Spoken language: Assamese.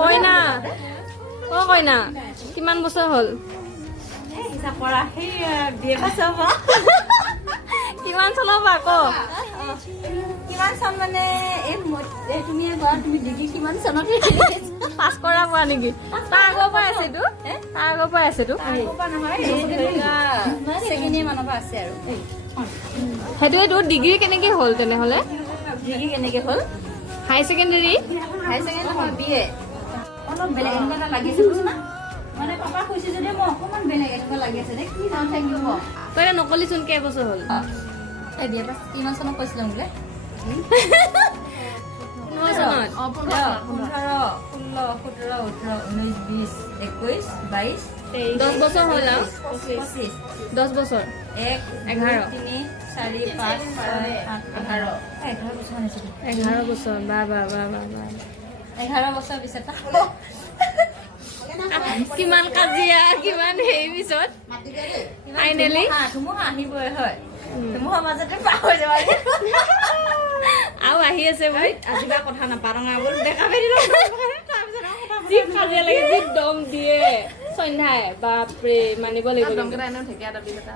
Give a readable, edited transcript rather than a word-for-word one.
কইনা অ কইনা কিমান বছৰ হ'ল কিমান চনৰ পৰা আকৌ কিমান চন মানে তুমি ডিগ্ৰী কিমান চনত পাছ কৰা পোৱা নেকি তাৰ আগৰ পৰাই আছেতো তাৰ আগৰ পৰাই আছেতো সেইটোৱেতো ডিগ্ৰী কেনেকে হ'ল তেনেহ'লে ডিগ্ৰী কেনেকে হ'ল হাই ছেকেণ্ডেৰী BA অলপ বেলেগ এনেকুৱা এটা লাগিছে বুজিছা মানে পাপা কৈছে যদি মই অকমান বেলেগ এনেকুৱা লাগি আছে দে কি নাম থাকিব তই নকলিচোন কেইবছৰ হ'ল এই বিয়া পাছ কিমান চনত কৈছিলা বোলে 15 চনত 10 বছৰ হ'ল আৰু 10 বছৰ 11 11 বছৰ বা 11 বছৰ পিছত কিমান কাজিয়া কিমান হেৰি পিছত ফাইনেলি ধুমুহা আহিবই হয় ধুমুহাৰ মাজতে পাৰ হৈ যাব আৰু আহি আছে মই আজিবা কথা নাপাৰঙা বল দেখা পাই যি কাজিয়া লাগে যি দম দিয়ে সন্ধ্যাই বাপৰে মানিব লাগিব দমকেইটা এনেও ঢেকীয়া দাবি এটা